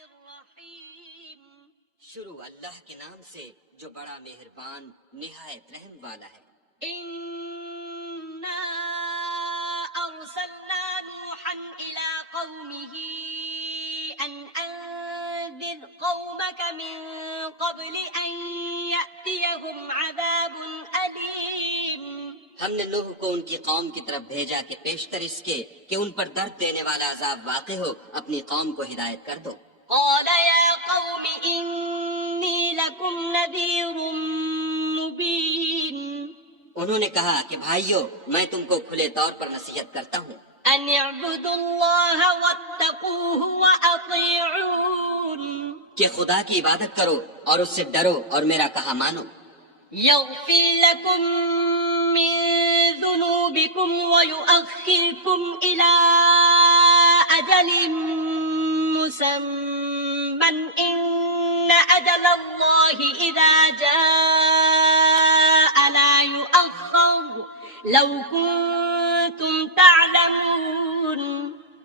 الرحيم شروع اللہ کے نام سے جو بڑا مہربان نہایت رحم والا ہے۔ إنا أرسلنا نوحا إلى قومه أن أنذر قومك من قبل أن يأتيهم عذاب أليم۔ ہم نے نوح کو ان کی قوم کی طرف بھیجا کہ پیشتر اس کے کہ ان پر درد دینے والا عذاب واقع ہو اپنی قوم کو ہدایت کر دو۔ قال يا قوم إني لكم نذير مبين انہوں نے کہا کہ بھائیو میں تم کو کھلے طور پر نصیحت کرتا ہوں أن اعبدوا الله واتقوه وأطيعون کہ خدا کی عبادت کرو اور اس سے ڈرو اور میرا کہا مانو، يغفر لكم من ذنوبكم ويؤخركم إلى أجل مسمى إن أجل الله إذا جاء لا يؤخر لو كنتم تعلمون۔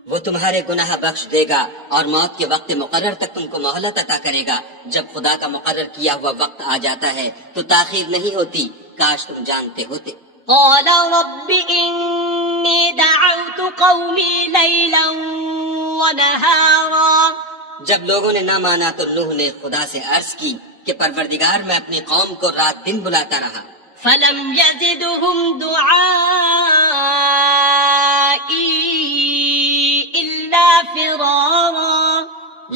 وہ تمہارے گناہ بخش دے گا اور موت کے وقت مقرر تک تم کو مہلت عطا کرے گا۔ جب خدا کا مقرر کیا ہوا وقت آ جاتا ہے تو تاخیر نہیں ہوتی، کاش تم جانتے ہوتے۔ قال رب إني دعوت قومي ليلا ونهارا جب لوگوں نے نہ مانا تو نوح نے خدا سے عرض کی کہ پروردگار میں اپنی قوم کو رات دن بلاتا رہا، فلم يزدهم دعائي إلا فرارا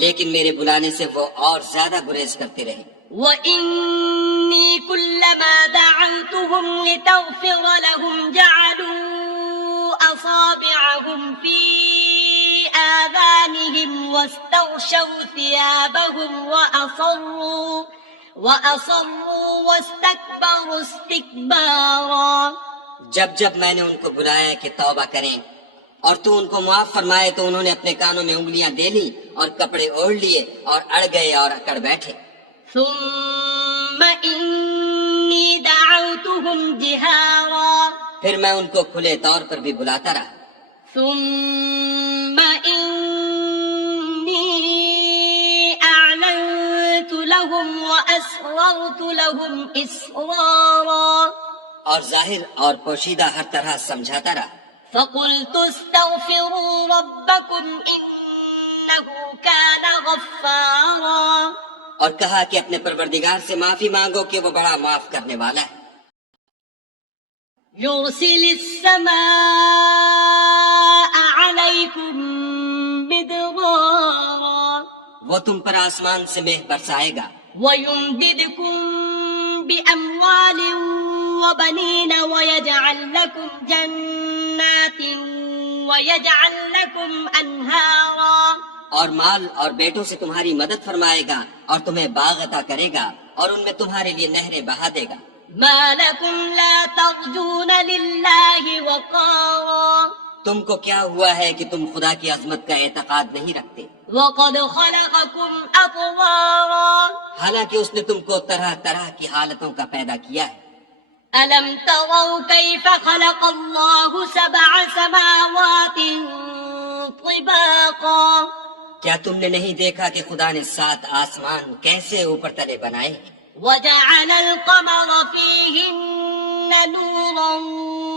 لیکن میرے بلانے سے وہ اور زیادہ گریز کرتے رہے۔ وإني كلما دعوتهم لتغفر لهم جعلوا أصابعهم في آذانهم واستغشوا ثيابهم وأصروا واستكبروا استكبارا۔ جب جب میں نے ان کو بلایا کہ توبہ کریں اور تو ان کو معاف فرمائے تو انہوں نے اپنے کانوں میں انگلیاں دے لی اور کپڑے اوڑھ لیے اور اڑ گئے اور اکڑ بیٹھے۔ ثم إني دعوتهم جهارا پھر میں ان کو کھلے طور پر بھی بلاتا رہا۔ ثم إني أعلنت لهم وأسررت لهم إسرارا اور ظاہر اور پوشیدہ ہر طرح سمجھاتا رہا۔ فقلت استغفروا ربكم إنه كان غفارا اور کہا کہ اپنے پروردگار سے معافی مانگو کہ وہ بڑا معاف کرنے والا ہے۔ يرسل السماء عليكم مدرارا وہ تم پر آسمان سے مہ برسائے گا ويمددكم بأموال وبنين ويجعل لكم جنات ويجعل لكم أنهارا اور مال اور بیٹوں سے تمہاری مدد فرمائے گا اور تمہیں باغ عطا کرے گا اور ان میں تمہارے لیے نہریں بہا دے گا۔ ما لكم لا ترجون لله وقارا تم کو کیا ہوا ہے کہ تم خدا کی عظمت کا اعتقاد نہیں رکھتے، وقد خلقكم أطوارا حالانکہ اس نے تم کو طرح طرح کی حالتوں کا پیدا کیا ہے۔ ألم تروا كيف خلق الله 7 سماوات طباقا کیا تم نے نہیں دیکھا کہ خدا نے 7 آسمان کیسے اوپر تلے بنائے ہیں؟ وجعل القمر فيهن نورا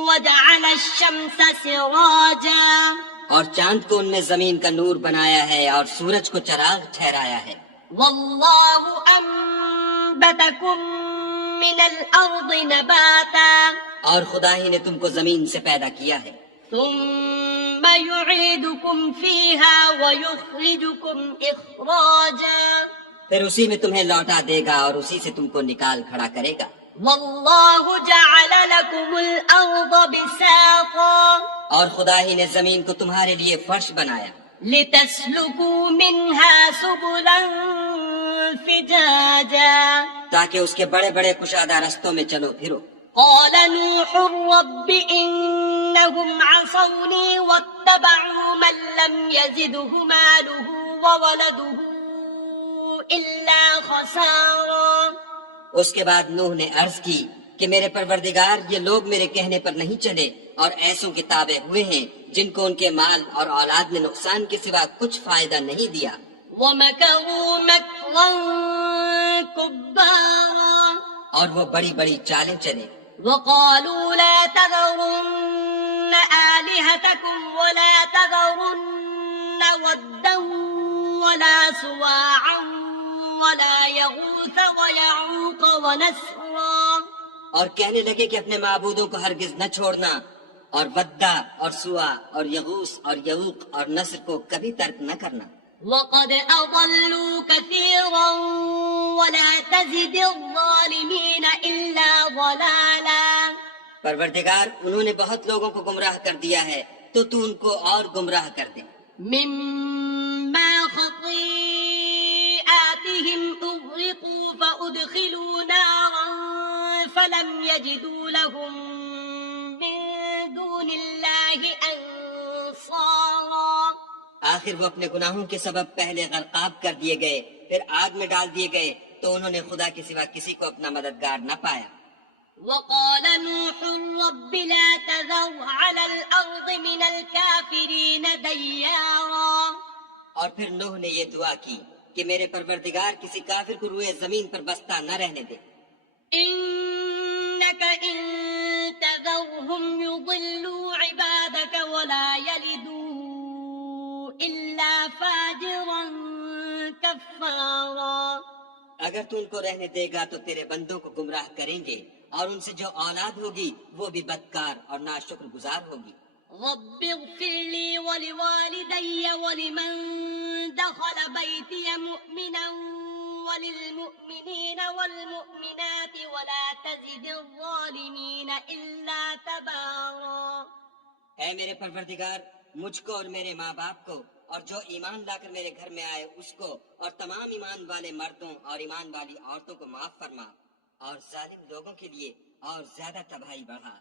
وجعل الشمس سراجا اور چاند کو ان میں زمین کا نور بنایا ہے اور سورج کو چراغ ٹھہرایا ہے۔ والله أنبتكم من الأرض نباتا اور خدا ہی نے تم کو زمین سے پیدا کیا ہے، ثم يعيدكم فيها ويخرجكم إخراجا پھر اسی میں تمہیں لوٹا دے گا اور اسی سے تم کو نکال کھڑا کرے گا۔ والله جعل لكم الأرض بساطا اور خدا ہی نے زمین کو تمہارے لیے فرش بنایا لتسلكوا منها سبلا فجاجا تاکہ اس کے بڑے بڑے کشادہ رستوں میں چلو پھرو۔ قال نوح رب إنهم عصوني واتبعوا من لم يزده ماله وولده إلا خسارا۔ اس کے بعد نوح نے عرض کی کہ میرے پروردگار یہ لوگ میرے کہنے پر نہیں چلے اور ایسوں کے تابع ہوئے ہیں جن کو ان کے مال اور اولاد نے نقصان کے سوا کچھ فائدہ نہیں دیا۔ ومكروا مكرا كبارا اور وہ بڑی بڑی چالیں چلے. وقالوا لا تذرن آلهتكم ولا تذرن ودا ولا سواعا ولا يغوث ويعوق ونسرا. اور کہنے لگے کہ اپنے معبودوں کو ہرگز نہ چھوڑنا، اور ودا اور سوا اور یغوث اور یعوق اور نصر کو کبھی ترک نہ کرنا. وقد أضلوا كثيرا ولا تزد الظالمين إلا ضلالا. پروردگار انہوں نے بہت لوگوں کو گمراہ کر دیا ہے، تو تو ان کو اور گمراہ کر دے. مما خطيئاتهم أغرقوا فأدخلوا نارا فلم يجدوا لهم من دون الله أنصارا. آخر وہ اپنے گناہوں کے سبب پہلے غرقاب کر دیے گئے، پھر آگ میں ڈال دیے گئے، تو انہوں نے خدا کے سوا کسی کو اپنا مددگار نہ پایا. وقال نوح رب لا تذر على الأرض من الكافرين ديارا. اور پھر نوح نے یہ دعا کی کہ میرے پروردگار کسی کافر کو روئے زمین پر بستہ نہ رہنے دے. إنك إن تذرهم يضلوا عبادك ولا يلدوا إلا فاجرا كفارا. اگر تو ان کو رہنے دے گا تو تیرے بندوں کو گمراہ کریں گے، اور ان سے جو اولاد ہوگی وہ بھی بدکار اور ناشکر گزار ہوگی. رب اغفر لي ولوالدي ولمن دخل بيتي مؤمنا وللمؤمنين والمؤمنات ولا تزد الظالمين إلا تبارا. اے میرے پروردگار، مجھ کو اور میرے ماں باپ کو اور جو ایمان لا کر میرے گھر میں آئے اس کو اور تمام ایمان والے مردوں اور ایمان والی عورتوں کو معاف فرما، اور ظالم لوگوں کے لیے اور زیادہ تباہی بڑھا.